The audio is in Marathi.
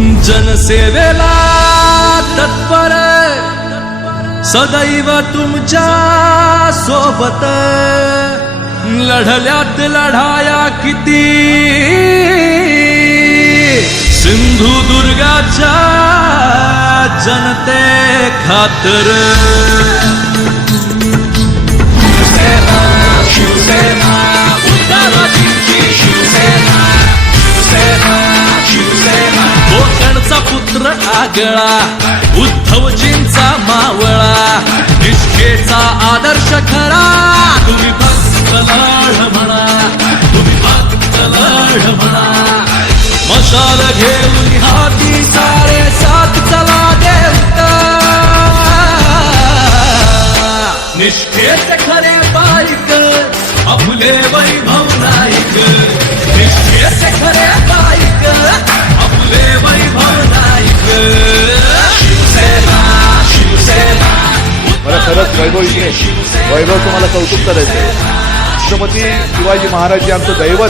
जनसेवेला तत्पर सदैव तुमच्यासोबत. लढल्यात लढाया किती? सिंधुदुर्गाच्या जनते खातर आगळा उद्धवजींचा मावळा निष्ठेचा आदर्श खरा. तुम्ही भक्त लढ म्हणा तुम्ही भक्त लढ म्हणा. मशाल घेऊन हाती सारे सात चला देवता निष्ठेचे खरे बारीक वैभव इकडे वैभव तुम्हाला कौतुक करायचं आहे छत्रपती शिवाजी महाराज जे आमचं दैवत